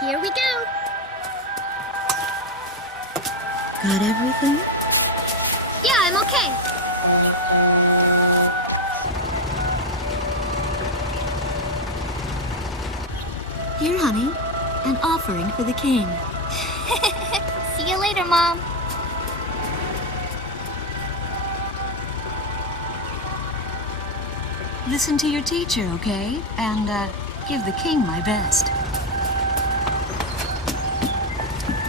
Here we go. Got everything? Yeah, I'm okay. Here, honey. An offering for the king. See you later, Mom. Listen to your teacher, okay? And, give the king my best.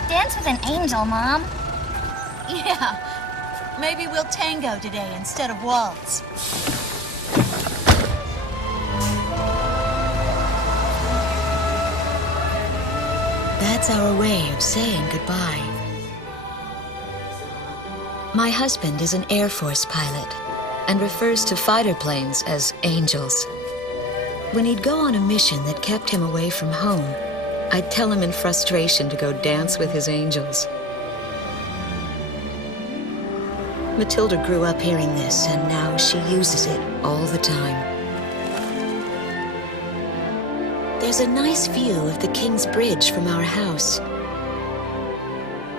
Dance with an angel, Mom. Yeah. Maybe we'll tango today instead of waltz. That's our way of saying goodbye. My husband is an Air Force pilot and refers to fighter planes as angels. When he'd go on a mission that kept him away from home, I'd tell him in frustration to go dance with his angels. Matilda grew up hearing this, and now she uses it all the time. There's a nice view of the King's Bridge from our house.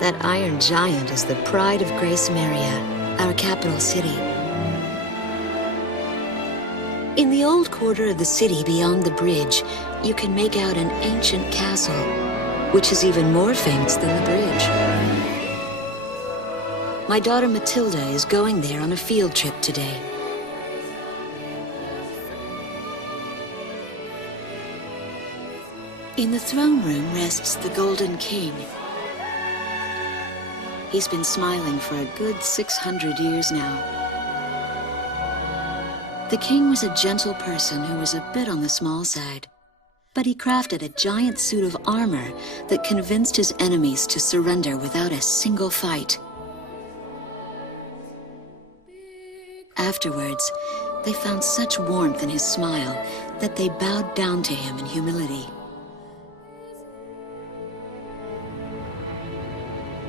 That iron giant is the pride of Grace Maria, our capital city. In the old quarter of the city beyond the bridge, you can make out an ancient castle, which is even more famous than the bridge. My daughter Matilda is going there on a field trip today. In the throne room rests the Golden King. He's been smiling for a good 600 years now. The king was a gentle person who was a bit on the small side, but he crafted a giant suit of armor that convinced his enemies to surrender without a single fight. Afterwards, they found such warmth in his smile that they bowed down to him in humility.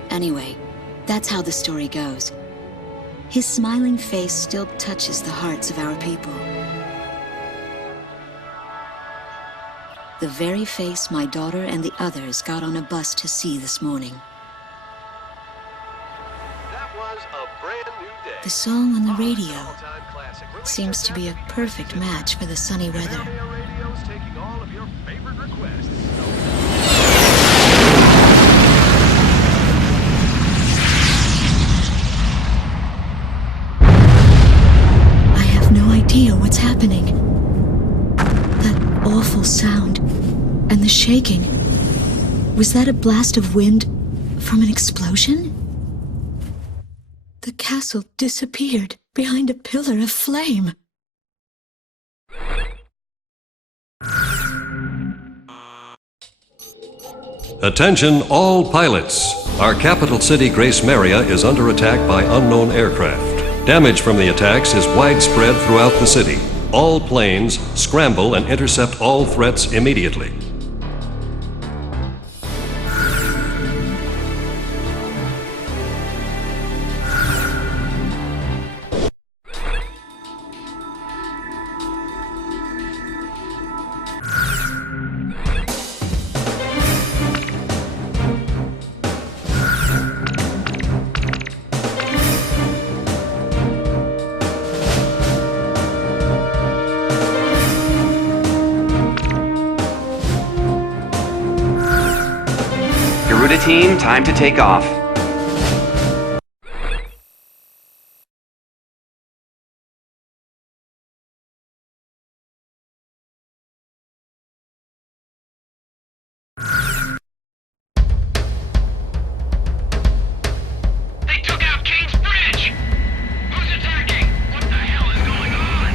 Anyway, that's how the story goes. His smiling face still touches the hearts of our people. The very face my daughter and the others got on a bus to see this morning. That was a brand new day. The song on the radio seems to be a perfect match for the sunny weather. Radio's taking all of your favorite requests. I have no idea what's happening. That awful sound and the shaking. Was that a blast of wind from an explosion? The castle disappeared behind a pillar of flame. Attention all pilots. Our capital city, Grace Maria, is under attack by unknown aircraft. Damage from the attacks is widespread throughout the city. All planes scramble and intercept all threats immediately. Garuda team, time to take off. They took out King's Bridge! Who's attacking? What the hell is going on?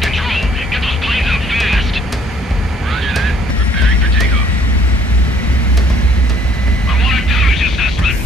Control, get those planes up fast! Roger that. Preparing for takeoff. I want a damage assessment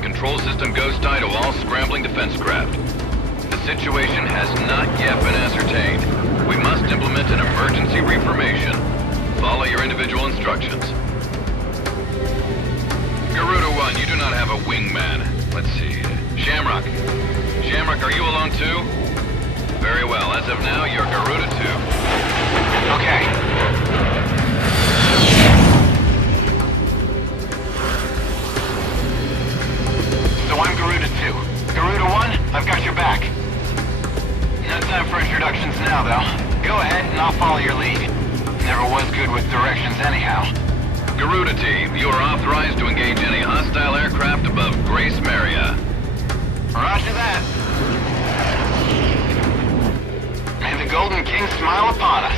control system ghost tie to all scrambling defense craft. The situation has not yet been ascertained. We must implement an emergency reformation. Follow your individual instructions. Garuda 1, you do not have a wingman. Let's see. Shamrock. Shamrock, are you alone too? Very well. As of now, you're Garuda 2. Okay. So I'm Garuda 2. Garuda 1, I've got your back. No time for introductions now, though. Go ahead and I'll follow your lead. Never was good with directions anyhow. Garuda Team, you are authorized to engage any hostile aircraft above Grace Maria. Roger that. May the Golden King smile upon us.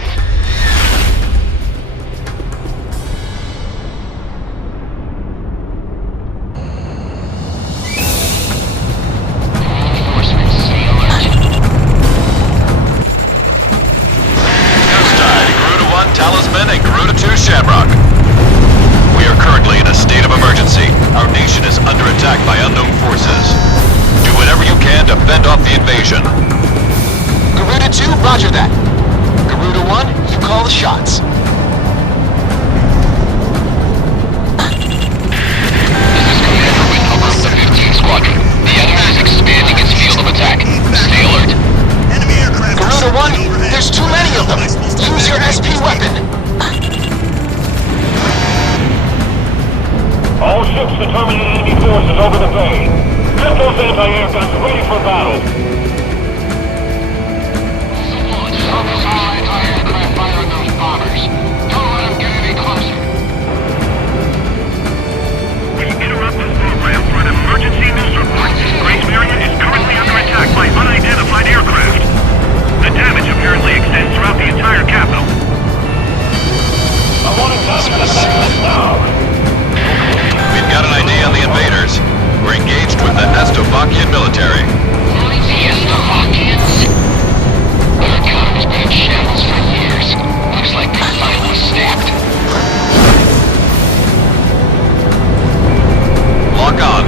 Talisman and Garuda 2 Shamrock. We are currently in a state of emergency. Our nation is under attack by unknown forces. Do whatever you can to fend off the invasion. Garuda 2, roger that. Garuda 1, you call the shots. This is Commander Windhover of the 15th Squadron. The enemy is expanding its field of attack. Stay alert. Garuda 1, there's too many of them. Use your SP weapon. All ships to terminate enemy forces over the bay. Get those anti-air guns ready for battle. Someone service our anti-aircraft firing those bombers. Don't let them get any closer. We interrupt this program for an emergency news report. Grace Maria is currently under attack by unidentified aircraft. The damage apparently extends throughout the entire capital. I want to tell you that now. We've got an idea on the invaders. We're engaged with the Estovakian military. The Estovakians? Their economy's been in shambles for years. Looks like they finally snapped. Lock on.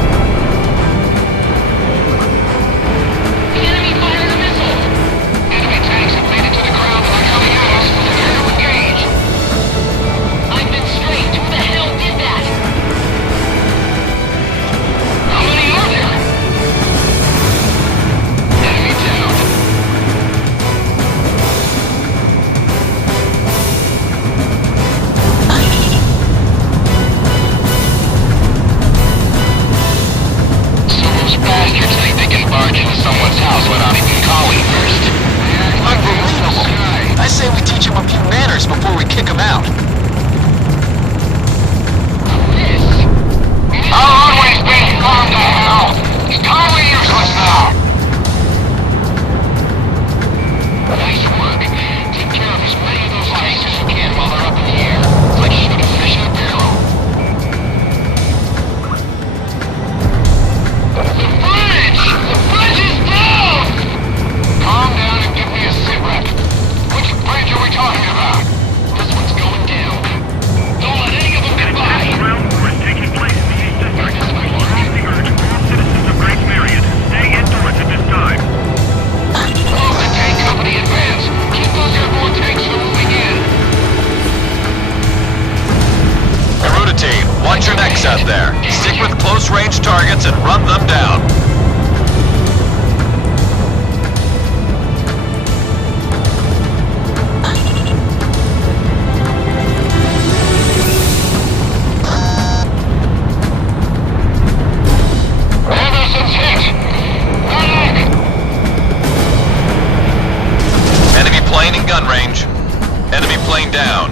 The enemy fired a missile! Enemy tanks have made it to the ground and are coming at us. Prepare to engage. I've been straight. Who the hell did that? How many are there? Enemy down. So those bastards think they can barge into someone's house without even calling first. Unbelievable. I say we teach him a few manners before we kick him out. Our runway's being gone to hell! It's totally useless now! Nice work. Take care of as many of those tanks as you can while they're up in the air. It's like shooting a fish in a barrel. The bridge! The bridge is down! Calm down and give me a sit rep. Which bridge are we talking about? This one's going down. Don't let any of them get by! Ground war is taking place in the East District. We strongly urge all citizens of Grace Maria to stay indoors at this time. Move the tank company advance. Keep those airborne tanks from moving in. Garuda Team, watch your necks out there. Stick with close-range targets and run them down. Anderson's hit! Medic! Enemy plane in gun range. Enemy plane down.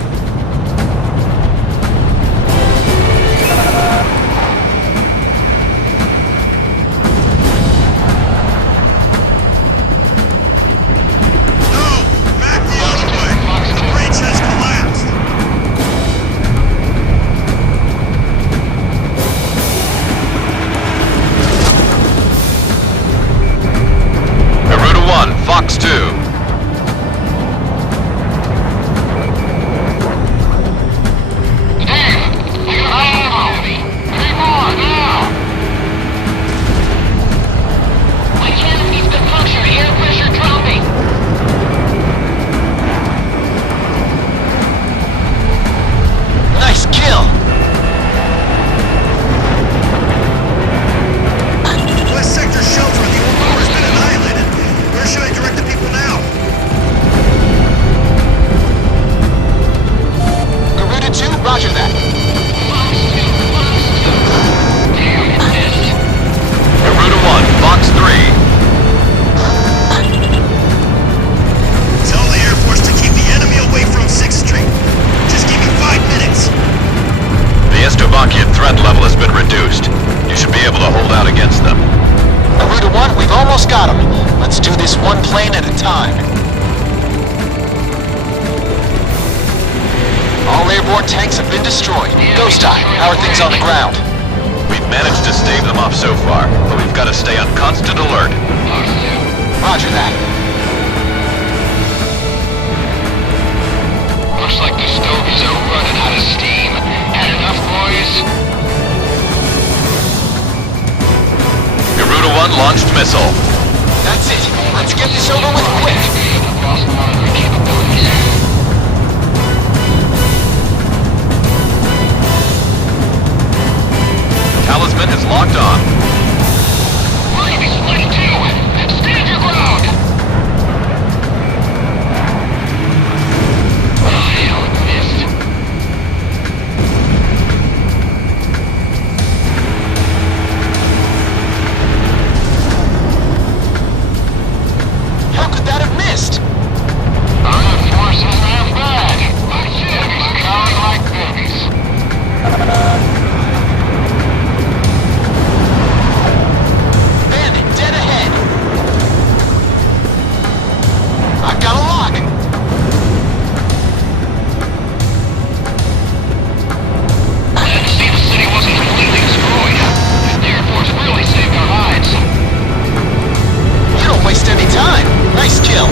Garuda 1, Fox 2. reinforced. You should be able to hold out against them. Garuda 1, we've almost got them. Let's do this one plane at a time. All airborne tanks have been destroyed. Ghost Eye, how are things on the ground? We've managed to stave them off so far, but we've got to stay on constant alert. Roger that. Looks like the stogies are running out of steam. Had enough, boys? Garuda 1 launched missile. That's it. Let's get this over with quick. Lost monitoring capabilities. Talisman is locked on. Enemy split 2! Stand your ground! Oh, hell, it missed. How could that have missed? Our force isn't half bad. Enemies are cowering like babies. Bandit, dead ahead. I've got a lock. Glad to see the city wasn't completely destroyed. The Air Force really saved our hides. You don't waste any time. Nice kill.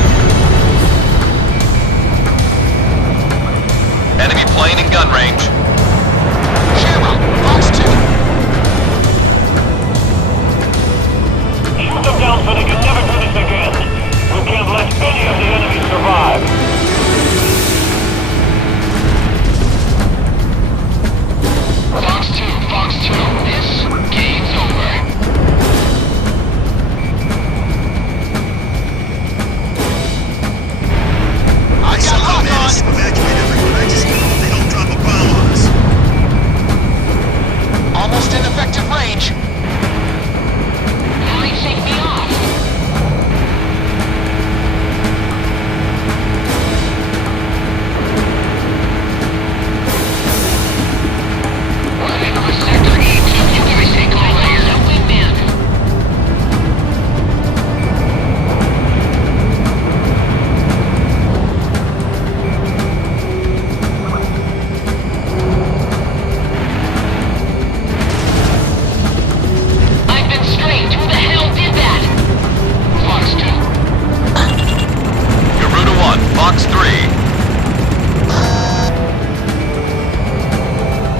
Enemy plane in gun range. Shamrock, Fox 2. Shoot them down so they can never do this again. We can't let any of the enemy survive. Fox 2, this game's over. I got lock on. Evacuate everyone. I just hope they don't drop a bomb on us. Almost in effective range. Why shake me off? Running over Sector E2, you guys take over here. No wingman. I've been strange. Who the hell did that? Fox 2. Garuda 1, Fox 3.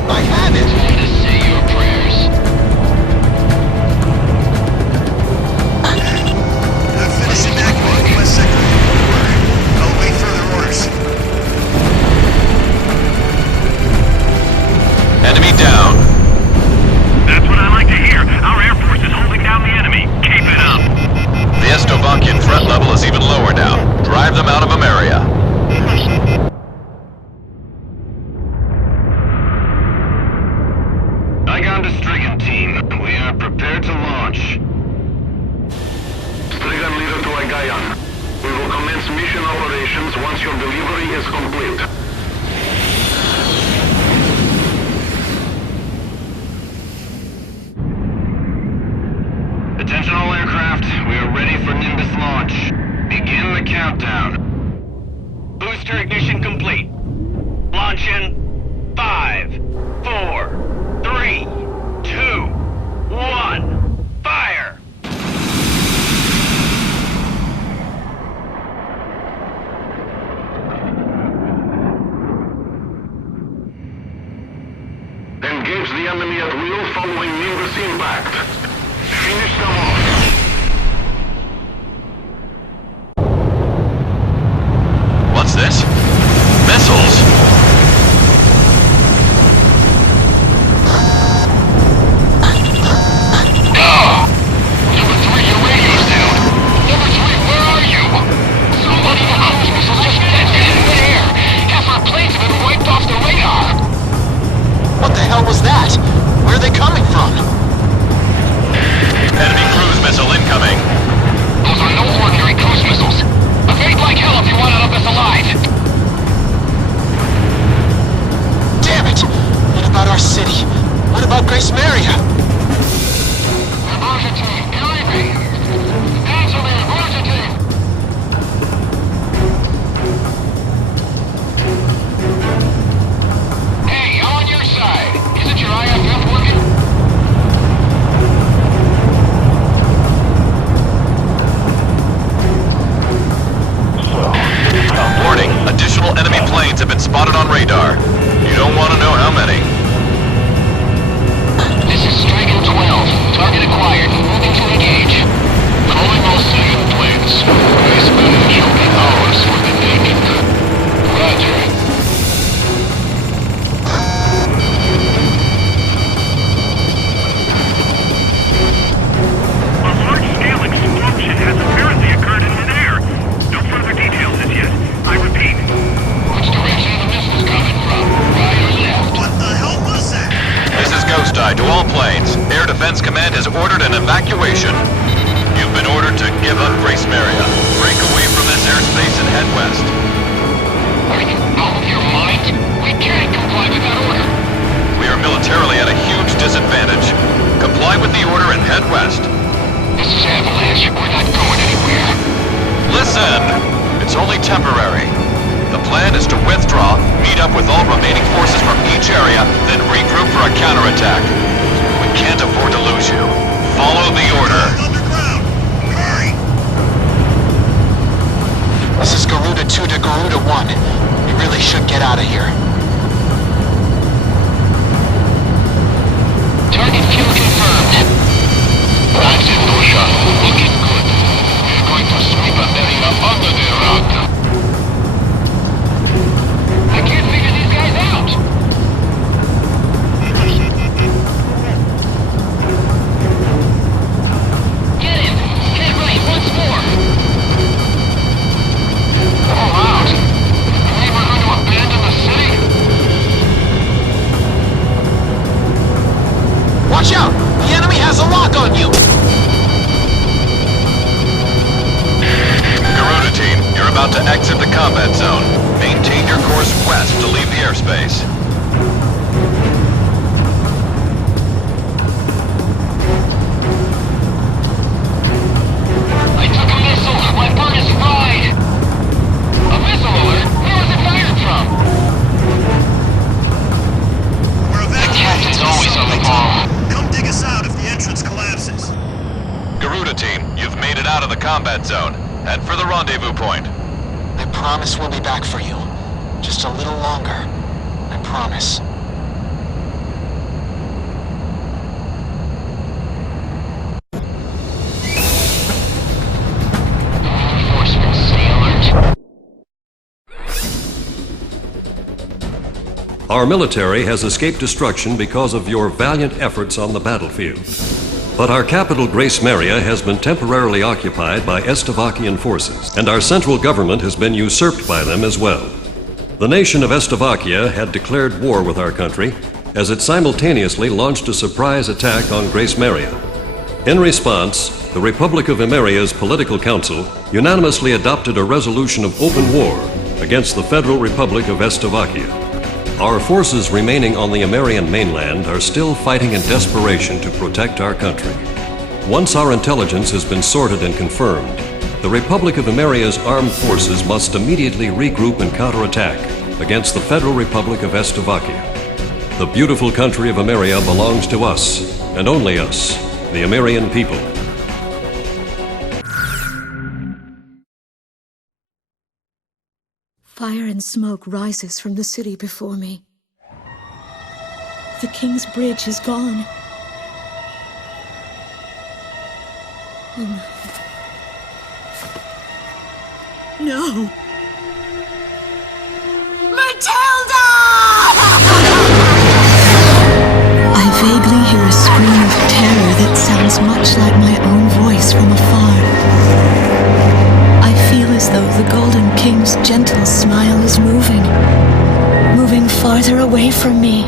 I have it. Let us say your prayers. I've finished evacuating West Sector. I'll wait further orders. Enemy down. That's what I like to hear. Our Air Force is holding down the enemy. Keep it up. The Estovakian threat level is even lower now. Drive them out of Ameria. Igon to Strigan, team. We are prepared to launch. Strigan leader to Igayan. We will commence mission operations once your delivery is complete. Attention all aircraft. We are ready for Nimbus launch. Begin the countdown. Booster ignition complete. Launch in 5, 4, 3, 2, 1. Fire! Engage the enemy at will following Nimbus impact. Finish them off. What's this? Missiles! Number 3, your radio's down. Number 3, where are you? Somebody in the cruise missiles just detonated in midair. Half our planes have been wiped off the radar. What the hell was that? Where are they coming from? Enemy cruise missile incoming. Those are no ordinary cruise missiles. Evade like hell if you want out of this alive. Damn it! What about our city? What about Grace Maria? Roger team, can I be? Answer me, Roger team! Hey, I'm on your side. Isn't your IFF working? Warning, additional enemy planes have been spotted on radar. You don't want to know how many. This is Striker 12. Target acquired. Moving to engage. Calling all civilian planes. Base movement shall be ours for the taking. Roger. A large-scale explosion has apparently occurred in midair. No further details as yet. I repeat. Which direction are the missiles coming from? Right or left? What the hell was that? This is Ghost Eye to all planes. Air Defense Command has ordered an evacuation. You've been ordered to give up Grace Maria. Break away from this airspace and head west. Are you out of your mind? We can't comply with that order. We are militarily at a huge disadvantage. Comply with the order and head west. This is Avalanche. We're not going anywhere. Listen! It's only temporary. The plan is to withdraw, meet up with all remaining forces from each area, then regroup for a counterattack. We can't afford to lose you. Follow the order. Underground! Hurry! This is Garuda 2 to Garuda 1. We really should get out of here. Target kill confirmed. That's it, Dosha. Looking good. We're going to sweep an area under the rug. I can't figure these guys out. Get in. Get right once more. All out. You mean we're going to abandon the city? Watch out! The enemy has a lock on you! Garuda team, you're about to exit the combat zone. Maintain your course west to leave the airspace. I took a missile. My bird is fried. A missile alert? Where was it fired from? We're evacuating. captain's always on the ball. Come dig us out if the entrance collapses. Garuda team, you've made it out of the combat zone. Head for the rendezvous point. I promise we'll be back for you. Just a little longer. I promise. Reinforcements, stay alert. Our military has escaped destruction because of your valiant efforts on the battlefield. But our capital, Grace Maria, has been temporarily occupied by Estavakian forces, and our central government has been usurped by them as well. The nation of Estavakia had declared war with our country as it simultaneously launched a surprise attack on Grace Maria. In response, the Republic of Emeria's Political Council unanimously adopted a resolution of open war against the Federal Republic of Estavakia. Our forces remaining on the Emerian mainland are still fighting in desperation to protect our country. Once our intelligence has been sorted and confirmed, the Republic of Emeria's armed forces must immediately regroup and counterattack against the Federal Republic of Estavakia. The beautiful country of Emeria belongs to us, and only us, the Emerian people. Fire and smoke rises from the city before me. The King's Bridge is gone. No! Matilda! I vaguely hear a scream of terror that sounds much like my own voice from afar. I feel as though the Golden King's gentle smile is moving farther away from me.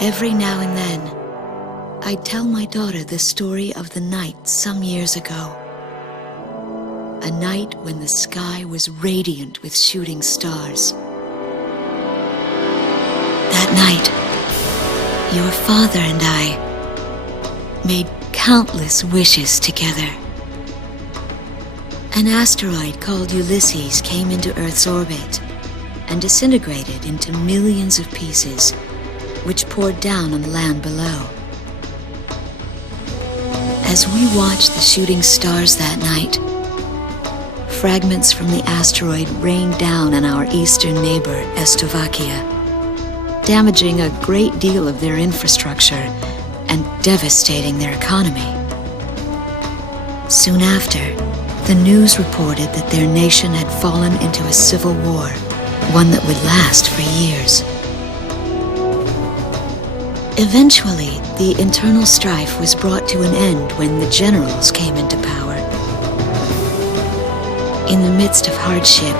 Every now and then, I tell my daughter the story of the night some years ago. A night when the sky was radiant with shooting stars. That Your father and I made countless wishes together. An asteroid called Ulysses came into Earth's orbit and disintegrated into millions of pieces, which poured down on the land below. As we watched the shooting stars that night, fragments from the asteroid rained down on our eastern neighbor, Estovakia, damaging a great deal of their infrastructure and devastating their economy. Soon after, the news reported that their nation had fallen into a civil war, one that would last for years. Eventually, the internal strife was brought to an end when the generals came into power. In the midst of hardship,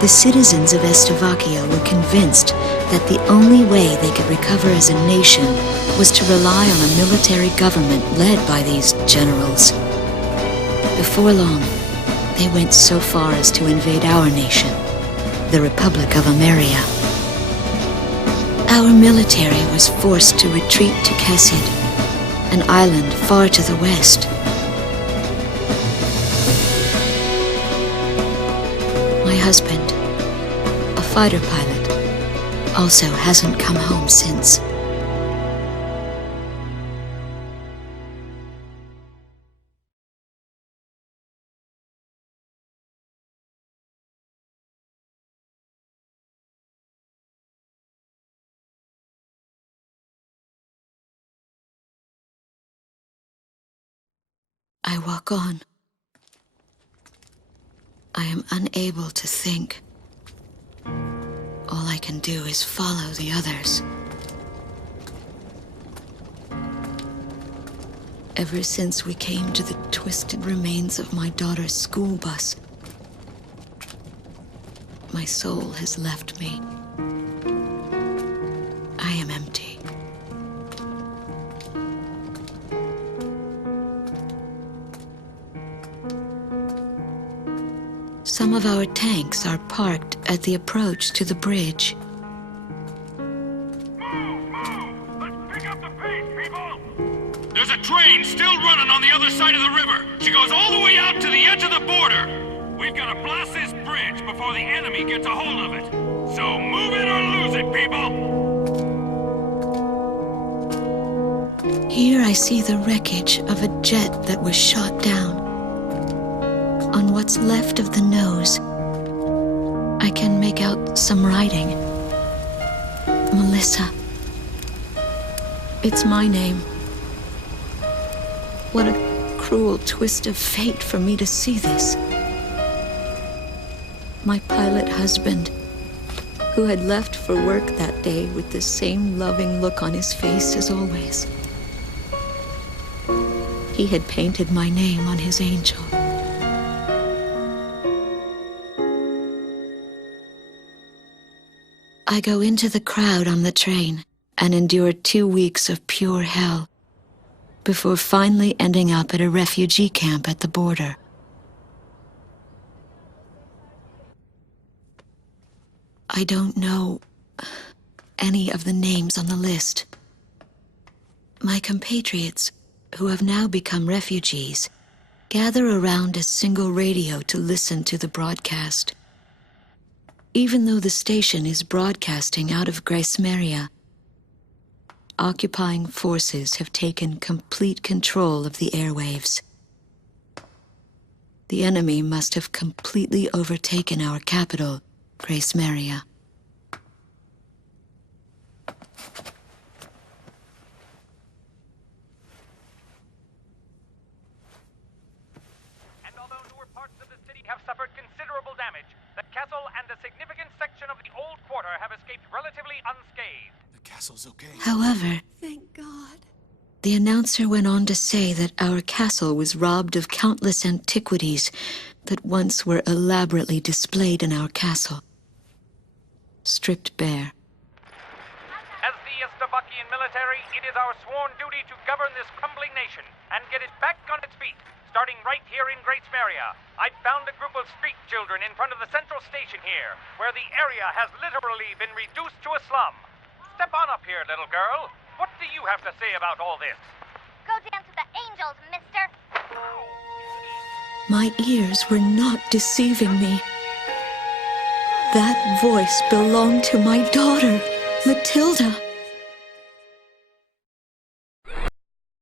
the citizens of Estovakia were convinced that the only way they could recover as a nation was to rely on a military government led by these generals. Before long, they went so far as to invade our nation, the Republic of Ameria. Our military was forced to retreat to Kesid, an island far to the west. My husband, a fighter pilot, also hasn't come home since. I walk on. I am unable to think. All I can do is follow the others. Ever since we came to the twisted remains of my daughter's school bus, my soul has left me. I am empty. Some of our tanks are parked at the approach to the bridge. Let's pick up the pace, people! There's a train still running on the other side of the river. She goes all the way out to the edge of the border. We've got to blast this bridge before the enemy gets a hold of it. So move it or lose it, people! Here I see the wreckage of a jet that was shot down. On what's left of the nose, I can make out some writing. Melissa. It's my name. What a cruel twist of fate for me to see this. My pilot husband, who had left for work that day with the same loving look on his face as always. He had painted my name on his angel. I go into the crowd on the train and endure 2 weeks of pure hell before finally ending up at a refugee camp at the border. I don't know any of the names on the list. My compatriots, who have now become refugees, gather around a single radio to listen to the broadcast. Even though the station is broadcasting out of Grace Maria, occupying forces have taken complete control of the airwaves. The enemy must have completely overtaken our capital, Grace Maria. And although newer parts of the city have suffered considerable damage, the castle and a significant section of the old quarter have escaped relatively unscathed. The castle's okay. However, Thank God. the announcer went on to say that our castle was robbed of countless antiquities that once were elaborately displayed in our castle. Stripped bare. As the Estovakian military, it is our sworn duty to govern this crumbling nation and get it back on its feet, starting right here in Grace Maria. I found a group of street children in front of the central station here, where the area has literally been reduced to a slum. Step on up here, little girl. What do you have to say about all this? Go dance with the angels, mister. My ears were not deceiving me. That voice belonged to my daughter, Matilda.